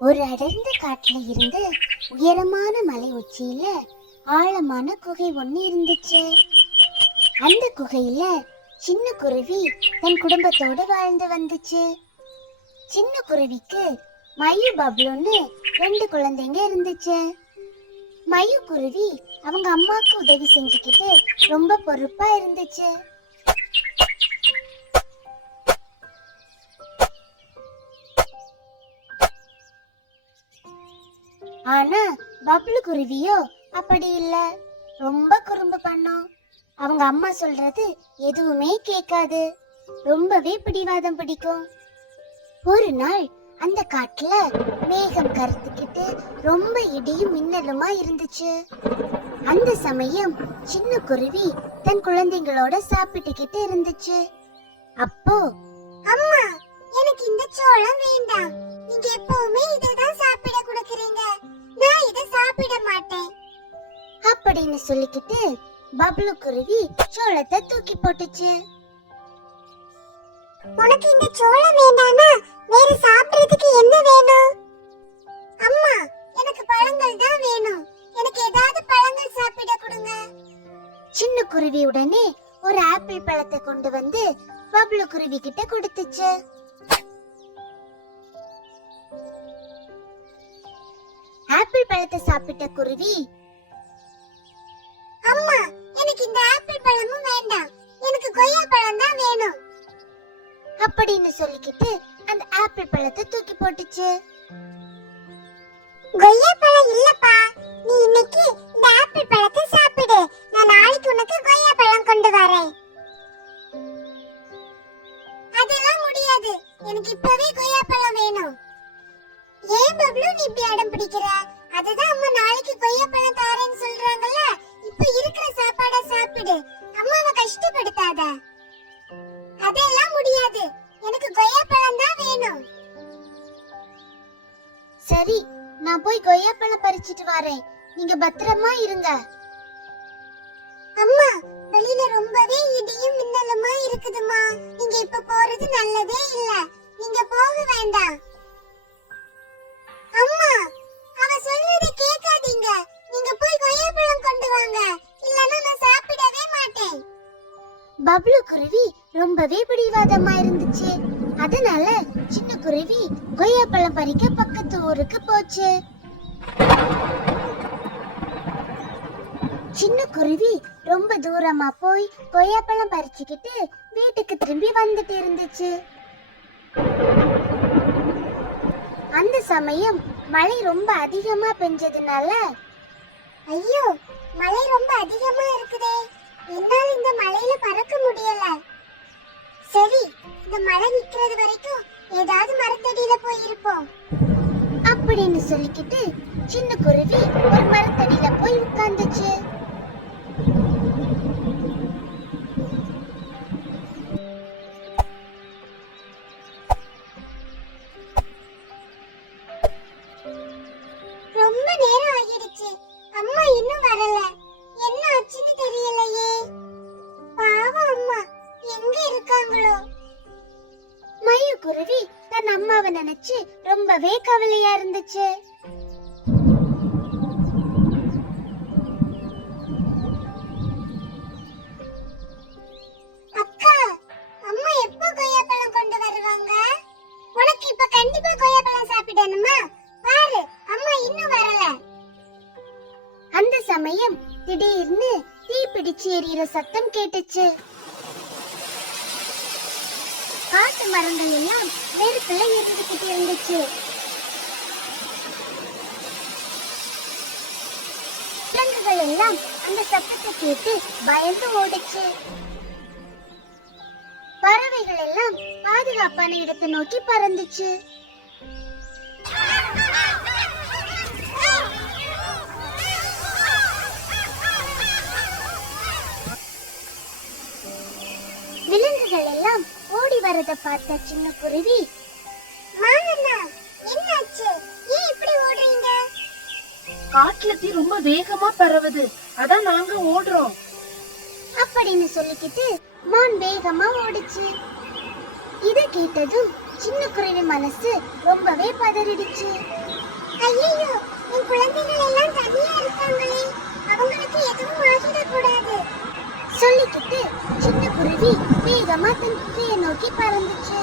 ஒரு அடர்ந்த காட்டுல இருந்து உயரமான மலை உச்சியில ஆழமான குகை ஒண்ணு இருந்துச்சு. அந்த குகையில சின்ன குருவி தன் குடும்பத்தோட வாழ்ந்து வந்துச்சு. சின்ன குருவிக்கு மயு பப்ளுன்னு 2 குழந்தைங்க இருந்துச்சு. மயு குருவி அவங்க அம்மாக்கு உதவி செஞ்சுக்கிட்டு ரொம்ப பொறுப்பா இருந்துச்சு. ஆனா பப்ளு குருவியோ அப்படி இல்ல, ரொம்ப குறும்பு பண்ணும். அவங்க அம்மா சொல்றது எதுவுமே கேட்காது, ரொம்பவே பிடிவாதம் பிடிக்கும். ஒரு நாள் அந்த காட்டுல மேகம் கருத்துக்கிட்டு ரொம்ப இடியும் மின்னலுமா இருந்துச்சு. அந்த சமயம் சின்ன குருவி தன் குழந்தைங்களோட சாப்பிட்டுக்கிட்டு இருந்துச்சு. அப்போ, அம்மா, எனக்கு இந்த சோளம் வேண்டாம். நீங்க எப்பவுமே இததான் சாப்பிட கொடுக்கறீங்க. நான் இத சாப்பிட மாட்டேன் அப்படின்னு சொல்லிக்கிட்டு பப்ளு குருவி சோளத்தை தூக்கி போட்டுச்சு. உனக்கு இந்த சோளம் வேண்டானா வேற சாப்பிடுறதுக்கு என்ன வேணும்? அம்மா, எனக்கு பழங்கள் தான் வேணும். எனக்கு ஏதாவது பழங்கள் சாப்பிட கொடுங்க. சின்ன குருவி உடனே ஒரு ஆப்பிள் பழத்தை கொண்டு வந்து பப்ளு குருவி கிட்ட கொடுத்துச்சு. ஆப்பிள் பழத்தை சாப்பிட்ட குருவி, அம்மா, எனக்கு இந்த ஆப்பிள் பழமும் வேண்டாம். எனக்கு கொய்யா பழம் தான் வேணும் அப்படின்னு சொல்லிக்கிட்டு அந்த ஆப்பிள் பழத்தை தூக்கி போட்டுச்சு. கொய்யா பழம் இல்லப்பா, நீ இன்னைக்கு இந்த ஆப்பிள் பழத்தை சாப்பிடு. நான் நாளைக்கு உனக்கு கொய்யா பழம் கொண்டு வரேன். அதெல்லாம் முடியாது, எனக்கு இப்பவே கொய்யா பழம் வேணும். ஏன் பப்ளு நீ இப்படி அடம் பிடிக்கிற? அதுதான் அம்மா நாளைக்கு கொய்யா பழம் தரேன்னு சொல்றாங்கல்ல. இப்ப இருக்கிற சாப்பாட சாப்பிடு, அம்மாவை கஷ்டப்படுத்தாத. அதெல்லாம் முடியாது, எனக்கு கொய்யா பழம் தான் வேணும். சரி, நான் போய் கொய்யா பழம் பறிச்சிட்டு வரேன், நீங்க பத்திரமா இருங்க. அம்மா, வெளியில ரொம்பவே இடியும் மின்னலுமா இருக்குதுமா. நீங்க இப்ப போறது நல்லதே இல்ல. நீங்க போக வேண்டாம். அம்மா, அவ சொல்றதை கேட்காதீங்க. நீங்க போய் கொய்யா பழம் கொண்டு வாங்க, இல்லனா நான் சாப்பிடவே மாட்டேன். பப்ளு குருவி ரொம்பவே பிடிவாதமா இருந்துச்சு. அதனால சின்ன குருவி கொய்யா பழம் பறிக்க பக்கத்து ஊருக்கு போச்சு. சின்ன குருவி ரொம்ப தூரமா போய் கொய்யா பழம் பறிச்சுக்கிட்டு வீட்டுக்கு திரும்பி வந்துட்டு இருந்துச்சு. அந்த சமயம் மழை ரொம்ப அதிகமா பெஞ்சதுனால, ஐயோ, மழை ரொம்ப அதிகமா இருக்குதே, என்னால இந்த மழையில பறக்க முடியல. சரி, இந்த மழை நிக்கிறது வரைக்கும் ஏதாவது மரத்தடியில போய் இருப்போம் அப்படின்னு சொல்லிக்கிட்டு சின்ன குருவி ஒரு மரத்தடியில போய் உட்கார்ந்துச்சு. ரொம்ப நேரம் ஆகிடுச்சு, அம்மா இன்னும் வரல. என்ன ஆச்சுன்னு தெரியலையே. பாவம் அம்மா, எங்க இருக்காங்களோ? மயு குருவி தன் அம்மாவை நினைச்சு ரொம்பவே கவலையா இருந்துச்சு. அக்கா, அம்மா எப்போ கொய்யா பழம் கொண்டு வருவாங்க? உனக்கு இப்ப கண்டிப்பா கொய்யா பழம் சாப்பிடணுமா? பாரு, அம்மா இன்னும் வரல. அந்த சமயம் திடீர்னு தீ பிடிச்சு எரியிற சத்தம் கேட்டுச்சு. காட்டு மரங்கள் எல்லாம் நெருப்புல எரிஞ்சுக்கிட்டு இருந்துச்சு. விலங்குகள் எல்லாம் அந்த சத்தத்தை கேட்டு பயந்து ஓடுச்சு. பறவைகள் எல்லாம் பாதுகாப்பான இடத்தை நோக்கி பறந்துச்சு. விலங்குகள் எல்லாம் ஓடி வரத பார்த்த சின்ன குருவி, மாமன்னா, என்னாச்சு? ஏன் இப்படி ஓடுறீங்க? காட்டுல தீ ரொம்ப வேகமா பரவுது, அதான் நாங்க ஓடுறோம் அப்படின்னு சொல்லிக்கிட்டு மான் வேகமா ஓடுச்சு. இத கேட்டதும் சின்ன குருவி மனசு ரொம்பவே பதறிடுச்சு. சொல்லிக்கிட்டு சின்ன குருவி வேகமா தன் குகையை நோக்கி பறந்துச்சு.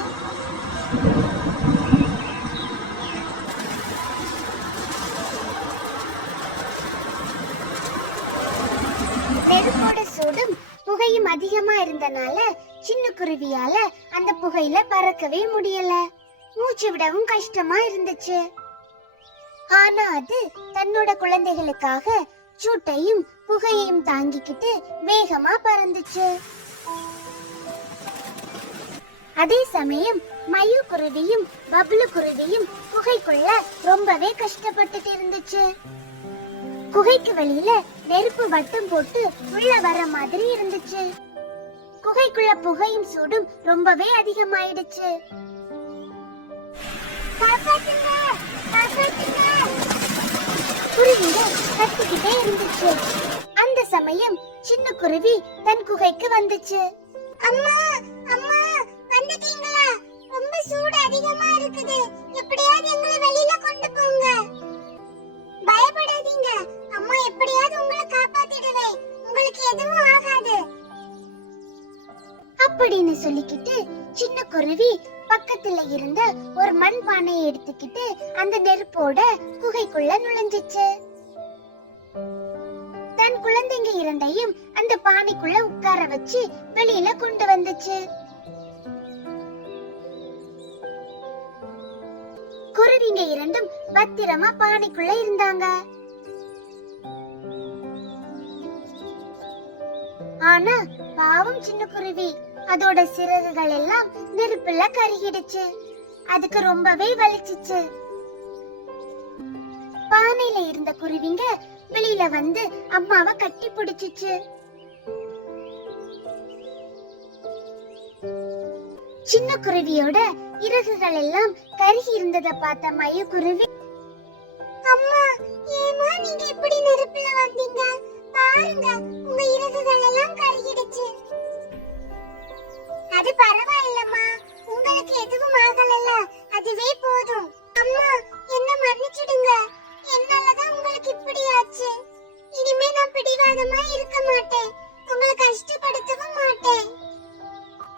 நெருப்போட சூடும் புகையும் அதிகமா இருந்தனால சின்ன குருவியால அந்த புகையில பறக்கவே முடியல. மூச்சு விடவும் கஷ்டமா இருந்துச்சு. ஆனா அது தன்னோட குழந்தைகளுக்காக சூட்டையும் புகையையும் தாங்கிக்கிட்டு வேகமா பறந்துச்சு. அதே சமயம் மயு குருவியும் பப்ளு குருவியும் குகைக்குள்ள ரொம்பவே கஷ்டப்பட்டுட்டு இருந்துச்சு. குகைக்கு வெளியில நெருப்பு வட்டம் போட்டு உள்ள வர மாதிரி இருந்துச்சு. குகைக்குள்ள புகையும் சூடும் ரொம்பவே அதிகமாயிடுச்சு. குருவிங்க கத்திக்கிட்டே இருந்துச்சு. அந்த சமயம் சின்ன குருவி தன் குகைக்கு வந்துச்சு. அம்மா அம்மா வந்துட்டீங்களா? ரொம்ப சூடு அதிகமா இருக்குது. எப்படியாவது எங்களை வெளியில கொண்டு போங்க. பயப்படாதீங்க, அம்மா எப்படியாவது உங்களை காப்பாத்திடுவேன். உங்களுக்கு எதுவும் ஆகாது அப்படின்னு சொல்லிக்கிட்டு சின்ன குருவி பக்கத்துல இருந்த ஒரு மண் பானையை எடுத்துக்கிட்டு அந்த நெருப்போட குகைக்குள்ள நுழைஞ்சிச்சு. தன் குழந்தைங்க இரண்டையும் அந்த பானைக்குள்ள உட்கார வச்சு வெளியில கொண்டு வந்துச்சு. குருவிங்க இரண்டும் பத்திரமா பானைக்குள்ள இருந்தாங்க. ஆனா பாவம் சின்ன குருவி, அதோட சிறகுகள் எல்லாம் நெருப்புல கருகிடுச்சு. அதுக்கு ரொம்பவே வலிச்சிச்சு. பானையில இருந்த குருவிங்க வெளியில வந்து அம்மாவை கட்டி பிடிச்சிச்சு. சின்ன குருவியோட இறகுகள் எல்லாம் கருகி இருந்தத பார்த்த மயு குருவி, அம்மா ஏமா நீங்க இப்படி நெருப்புல வந்தீங்க? பாருங்க உங்க இறகுகள் எல்லாம் கருகிடுச்சு. அது பரவாயில்லம்மா, உங்களுக்கு எதுவும் ஆகலல்ல, அதுவே போதும். அம்மா என்ன மன்னிச்சிடுங்க, என்னாலதான் உங்களுக்கு இப்படி ஆச்சு. இனிமே நான் பிடிவாதமா இருக்க மாட்டேன், உங்களை கஷ்டப்படுத்தவும் மாட்டேன்.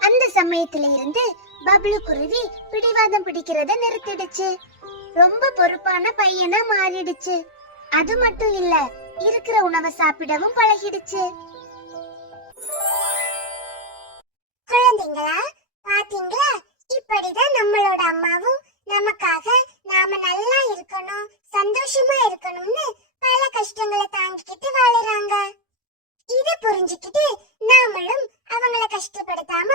அந்த சமயத்துல இருந்து பப்ளு குருவி பிடிவாதம் பிடிக்கிறத நிறுத்திடுச்சு. ரொம்ப பொறுப்பான பையனா மாறிடுச்சு. அது மட்டும் இல்ல, இருக்கிற உணவை சாப்பிடவும் பழகிடுச்சு. குழந்தைங்களா, பாத்தீங்களா? இப்படிதான் நம்மளோட அம்மாவும் நமக்காக நாம நல்லா இருக்கணும், சந்தோஷமா இருக்கணும்னு பல கஷ்டங்களை தாங்கிக்கிட்டு வாழுறாங்க. இத புரிஞ்சுக்கிட்டு நாமளும் அவங்கள கஷ்டப்படுத்தாம